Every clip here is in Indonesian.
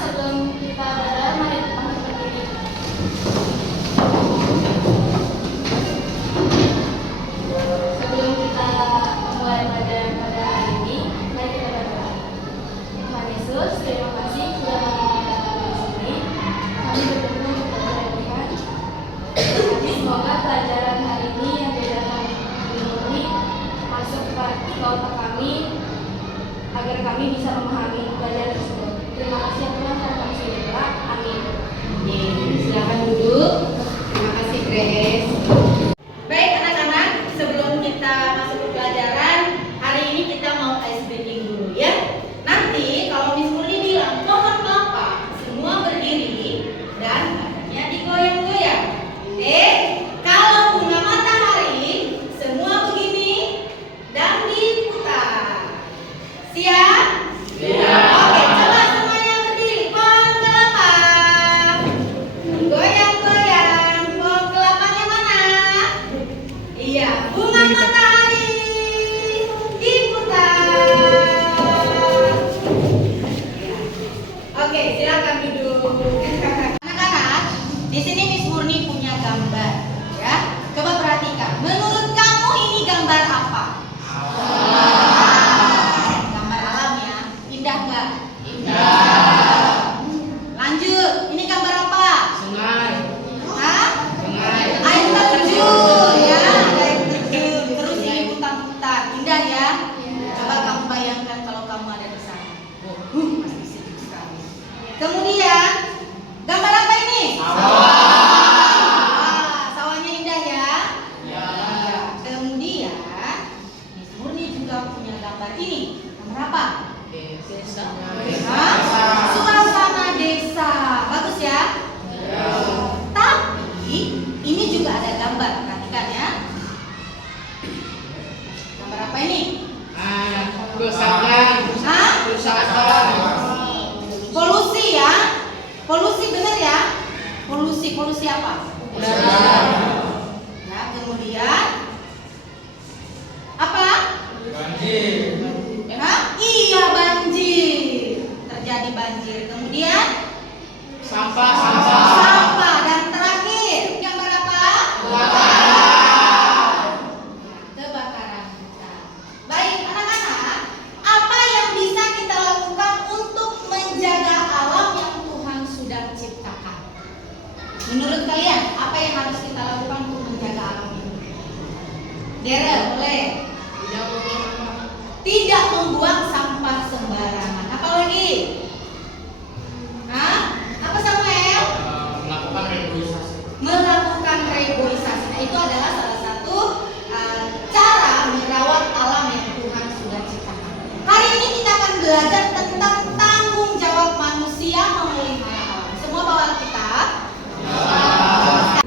sebelum kita belajar, mari kita berdiri. Sebelum kita memulai pelajaran pada hari ini, mari kita berdoa. Tuhan Yesus, terima kasih sudah mengumpulkan kami di sini. Kami berdoa untuk belajar Tuhan. Kami semoga pelajaran hari ini yang diadakan ini masuk ke otak kami agar kami bisa memahami pelajaran tersebut. Terima kasih ya Tuhan karena kami sudah berdoa. Amin. Silakan duduk. Terima kasih Grace. Baik anak-anak, sebelum kita masuk ke pelajaran, hari ini kita mau ice breaking dulu ya. Nanti kalau Miss Murni bilang pohon kelapa, semua berdiri dan badannya digoyang-goyang. Kalau bunga matahari, semua begini dan diputar. Siap? Siap. Oke, coba semuanya berdiri. Pohon kelapa. Goyang-goyang. Pohon kelapanya mana? Iya, bunga matahari. Diputar. Oke, silakan duduk. Anak-anak, di sini Miss Murni punya gambar, ya. Coba perhatikan. Menurut kamu ini gambar apa? Gambar alam ya. Indah nggak? Indah. Lanjut. Ini gambar apa? Sungai. Hah? Sungai. Air terjun, ya. Air terjun. Terus ini putar-putar. Indah ya. Coba kamu bayangkan kalau kamu ada di sana. Pasti sejuk sekali. Kemudian gambar apa ini? Sawahnya indah ya. Ya. Kemudian Miss Murni juga punya gambar ini. Gambar apa? Desa. Hah? Suasana desa. Bagus ya? Tapi ini juga ada gambar. Perhatikan ya. Gambar apa ini? Kerusakan. Hah? Kerusakan. Polusi ya? Polusi bener ya? Polusi apa? Ya, kemudian apa? Banjir. Hah? Iya, banjir. Terjadi banjir. Kemudian Sampah. sampah dan terakhir gambar apa? Kebakaran hutan. Baik, anak-anak, apa yang bisa kita lakukan untuk menjaga alam yang Tuhan sudah ciptakan? Menurut kalian, apa yang harus kita lakukan untuk menjaga alam ini? Daryl, boleh? Tidak membuang sampah sembarangan. Apa lagi? Hah? Apa Samuel? Melakukan reboisasi. Melakukan reboisasi. Nah, itu adalah salah satu cara merawat alam yang Tuhan sudah ciptakan. Hari ini kita akan belajar tentang tanggung jawab manusia memelihara alam. Semua bawa Alkitab?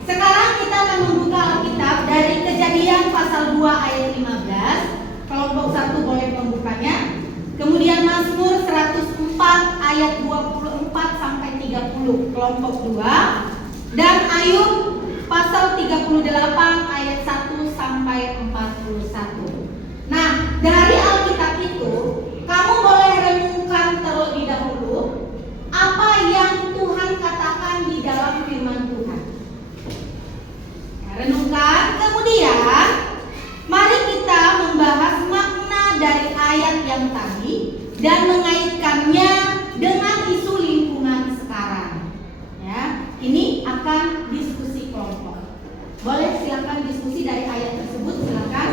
Sekarang kita akan membuka Alkitab dari Kejadian pasal 2 ayat 15. Kelompok 1 boleh membukanya. Kemudian Mazmur 104 ayat 24 sampai 30 kelompok 2. Dan Ayub pasal 38 ayat 1 sampai 41. Nah, dari Alkitab itu kamu boleh renungkan terlebih dahulu apa yang Tuhan katakan di dalam firman Tuhan. Nah, renungkan, kemudian mari kita membahas makna dari ayat yang tadi dan mengaitkannya dengan isu lingkungan sekarang. Ya, ini akan diskusi kelompok. Boleh silakan diskusi dari ayat tersebut, silakan.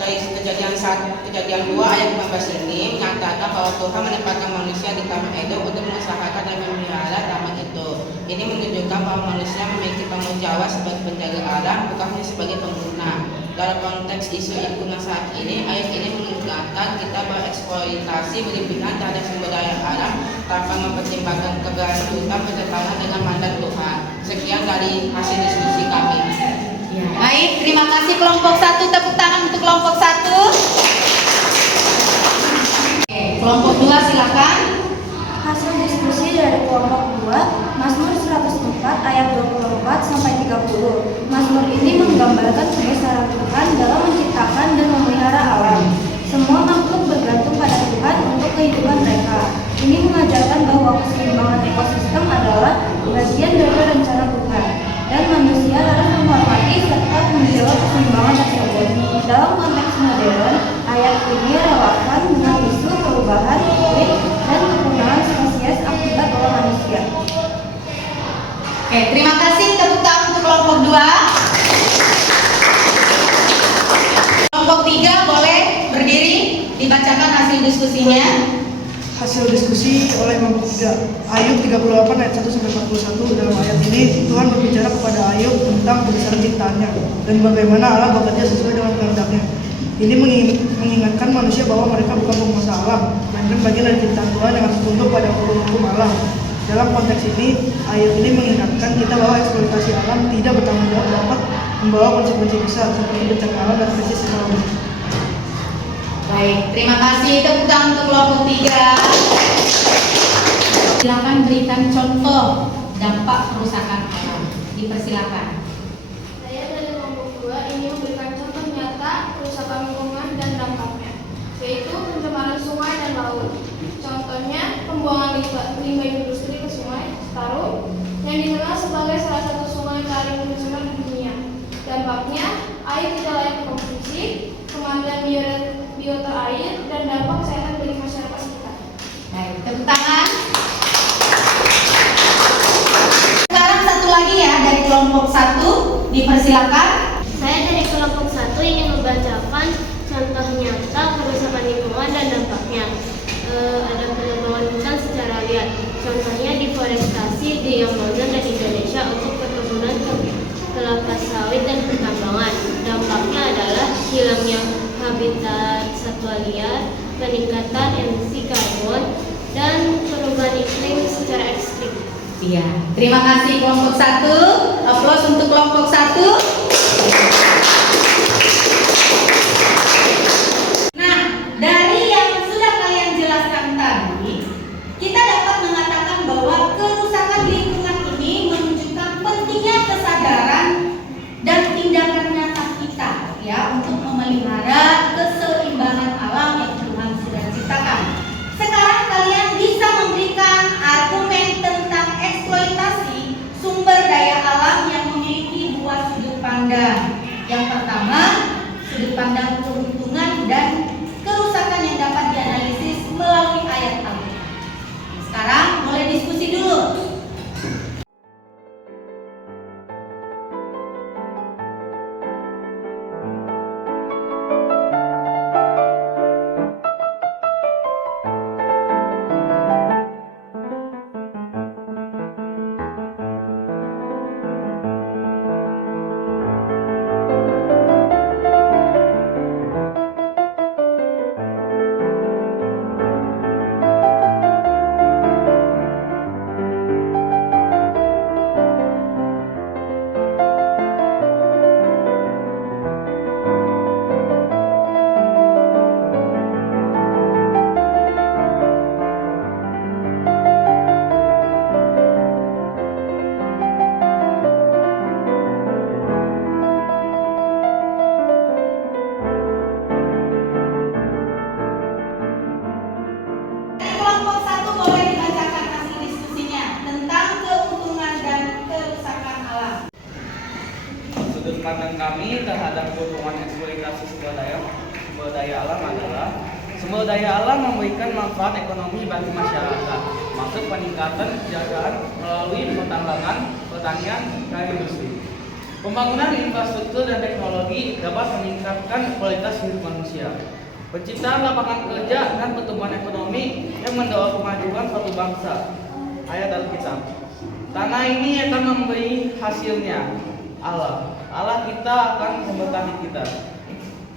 dari kejadian 2 ayat 15 ini menyatakan bahwa Tuhan menempatkan manusia di taman Eden untuk mengusahakan dan memelihara taman itu. Ini menunjukkan bahwa manusia memiliki tanggung jawab sebagai penjaga alam, bukan hanya sebagai pengguna. Dalam konteks isu lingkungan saat ini, ayat ini mengingatkan kita bereksploitasi berlebihan terhadap sumber daya alam tanpa mempertimbangkan keberlanjutan bertentangan dengan mandat Tuhan. Sekian dari hasil diskusi kami. Ya, baik, terima kasih kelompok 1, tepuk tangan untuk kelompok 1. Oke, kelompok 2 silakan. Hasil diskusi dari kelompok 2, Mazmur 104 ayat 24 sampai 30. Mazmur ini menggambarkan kebesaran Tuhan dalam menciptakan dan memelihara alam. Semua makhluk bergantung pada Tuhan untuk kehidupan mereka. Ini mengajarkan bahwa keseimbangan ekosistem adalah bagian dari rencana Tuhan, dan manusia harus menghormati serta menjaga keseimbangan tersebut. Dalam konteks modern, ayat ini relevan dengan isu perubahan iklim dan kepunahan spesies akibat olah manusia. Oke, terima kasih, tepuk tangan untuk kelompok 2. Kelompok 3 boleh berdiri, dibacakan hasil diskusinya. Hasil diskusi oleh kelompok 3, Ayub 38 ayat 1 sampai 41. Dalam ayat ini Tuhan berbicara kepada Ayub tentang kebesaran ciptaannya dan bagaimana Allah bekerja sesuai dengan kehendaknya. Ini mengingatkan manusia bahwa mereka bukan penguasa alam, melainkan bagian dari ciptaan Tuhan yang harus tunduk pada hukum-hukum alam. Dalam konteks ini, ayat ini mengingatkan kita bahwa eksploitasi alam tidak bertanggung jawab dapat membawa konsekuensi besar seperti bencana alam dan krisis ekonomi. Baik, terima kasih, tepuk tangan untuk kelompok 3. Silakan berikan contoh dampak kerusakan alam. Dipersilakan. Saya dari kelompok 2 ini memberikan contoh nyata kerusakan lingkungan dan dampaknya, yaitu pencemaran sungai dan laut. Contohnya, pembuangan limbah industri ke sungai Citarum yang dikenal sebagai salah satu sungai paling tercemar di dunia. Dampaknya, air tidak layak dikonsumsi, kematian biota air, dan dampak kesehatan bagi masyarakat sekitar. Baik, tepuk tangan. Sekarang satu lagi ya dari kelompok 1, dipersilakan. Saya dari kelompok 1 ingin membacakan contoh nyata kerusakan lingkungan dan dampaknya. Ada penebangan hutan secara liar. Contohnya deforestasi di Amazon dan Indonesia untuk perkebunan kelapa sawit dan pertambangan. Dampaknya adalah hilangnya habitat satwa liar, peningkatan emisi karbon, dan perubahan iklim secara ekstrim. Iya, terima kasih kelompok 1. Aplaus untuk kelompok 1. Nah, dari yang sudah kalian jelaskan tadi, kita dapat mengatakan bahwa kerusakan lingkungan ini menunjukkan pentingnya kesadaran dan tindakan nyata kita ya untuk memelihara keseimbangan alam yang Tuhan sudah ciptakan. Sekarang kalian bisa memberikan argumen tentang eksploitasi sumber daya alam yang memiliki dua sudut pandang. Yang pertama, sudut pandang keuntungan dan kerusakan yang dapat dianalisis melalui ayat Alkitab. Sekarang mulai diskusi dulu. Kelompok 1 boleh dibacakan hasil diskusinya tentang keuntungan dan kerusakan alam. Sudut pandang kami terhadap keuntungan eksploitasi sumber daya alam adalah sumber daya alam memberikan manfaat ekonomi bagi masyarakat, masuk peningkatan kesejahteraan melalui pertambangan, pertanian, dan industri. Pembangunan infrastruktur dan teknologi dapat meningkatkan kualitas hidup manusia. Penciptaan lapangan kerja dan pertumbuhan ekonomi yang mendorong kemajuan suatu bangsa. Ayat Alkitab. Tanah ini akan memberi hasilnya. Allah kita akan memberkati kita.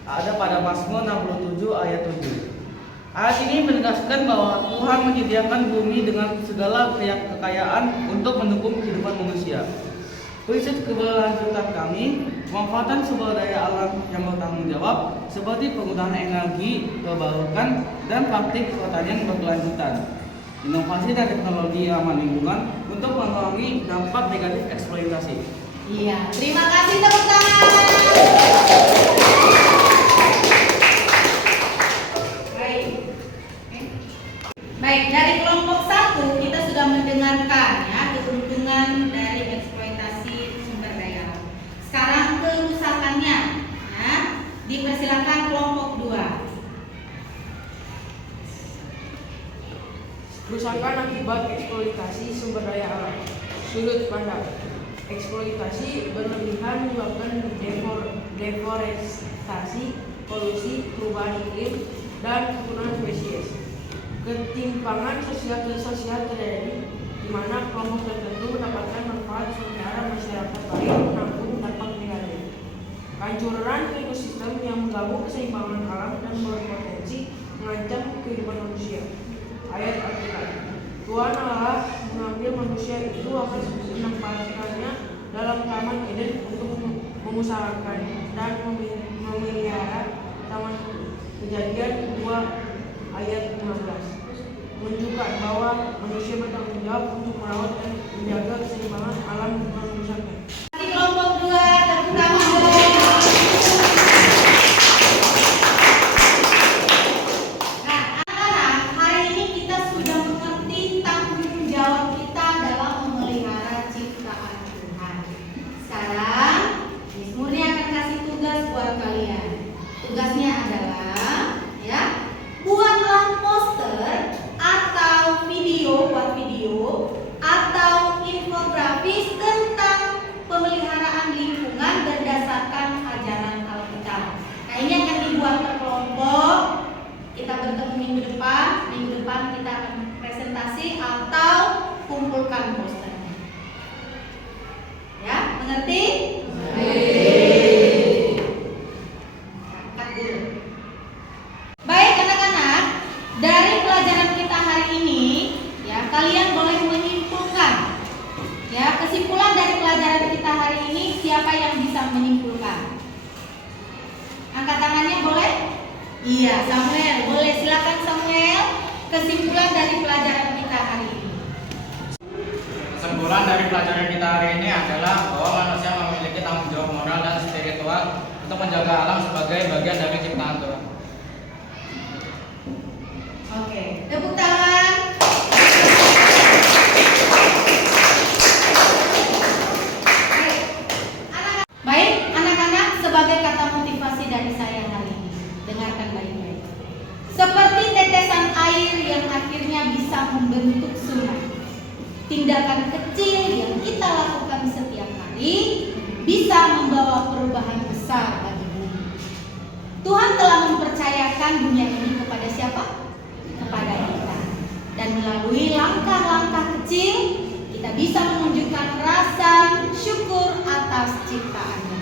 Ada pada Mazmur 67 ayat 7. Ayat ini menegaskan bahwa Tuhan menyediakan bumi dengan segala kekayaan untuk mendukung kehidupan manusia. Prinsip keberlanjutan kami, pemanfaatan sumber daya alam yang bertanggung jawab seperti penggunaan energi terbarukan dan praktik pertanian berkelanjutan, inovasi dan teknologi ramah lingkungan untuk mengurangi dampak negatif eksploitasi. Iya, terima kasih, tepuk tangan. Baik, dari kelompok 1 kita sudah mendengarkan ya keuntungan dari eksploitasi sumber daya alam. Sekarang kerusakannya, ya, dipersilakan kelompok 2. Kerusakan akibat eksploitasi sumber daya alam. Sudut pandang. Eksploitasi berlebihan menyebabkan deforestasi, polusi, perubahan iklim, dan kepunahan spesies. Ketimpangan sosial terjadi di mana kelompok tertentu mendapatkan manfaat sementara masyarakat lain menanggung dampak negatif. Kehancuran ekosistem yang mengganggu keseimbangan alam dan berpotensi mengancam kehidupan manusia. Ayat Alkitab. Tuhan Allah mengambil manusia itu akan menempatkannya dalam Taman Eden untuk mengusahakan dan memelihara taman. Kejadian 2 ayat 15 menunjukkan bahwa manusia bertanggung jawab untuk merawat dan menjaga keseimbangan alam dan merusaknya. Kelompok 2, tepuk tangan. Nah, anak-anak, hari ini kita sudah mengerti tanggung jawab kita dalam memelihara ciptaan Tuhan. Sekarang, Miss Murni akan kasih tugas buat kalian. Tugasnya adalah, ya, buatlah poster atau buat video atau infografis tentang pemeliharaan lingkungan berdasarkan ajaran Alkitab. Nah, ini akan dibuat per kelompok. Kita bertemu minggu depan kita akan presentasi atau kumpulkan posternya. Ya, mengerti? Baik anak-anak, dari pelajaran kita hari ini, ya, kalian boleh menyimpulkan. Ya, kesimpulan dari pelajaran kita hari ini, siapa yang bisa menyimpulkan? Angkat tangannya boleh? Iya, Samuel, boleh. Silakan Samuel. Kesimpulan dari pelajaran kita hari ini. Kesimpulan dari pelajaran kita hari ini adalah bahwa manusia memiliki tanggung jawab moral dan spiritual untuk menjaga alam sebagai bagian dari ciptaan Tuhan. Oke, tepuk tangan. Baik, anak-anak, sebagai kata motivasi dari saya hari ini, dengarkan baik-baik. Seperti tetesan air yang akhirnya bisa membentuk sungai, tindakan kecil yang kita lakukan setiap hari bisa membawa perubahan besar bagi bumi. Tuhan telah mempercayakan dunia ini kepada siapa? Kepada kita. Dan melalui langkah-langkah kecil, kita bisa menunjukkan rasa syukur atas ciptaannya.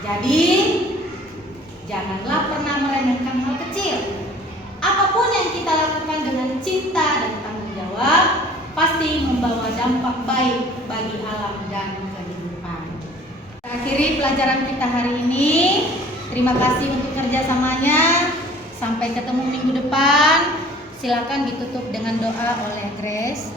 Jadi, janganlah pernah meremehkan hal kecil. Apapun yang kita lakukan dengan cinta dan tanggung jawab, pasti membawa dampak baik bagi alam dan kehidupan. Kita akhiri pelajaran kita hari ini. Terima kasih untuk kerjasamanya. Sampai ketemu minggu depan. Silakan ditutup dengan doa oleh Grace.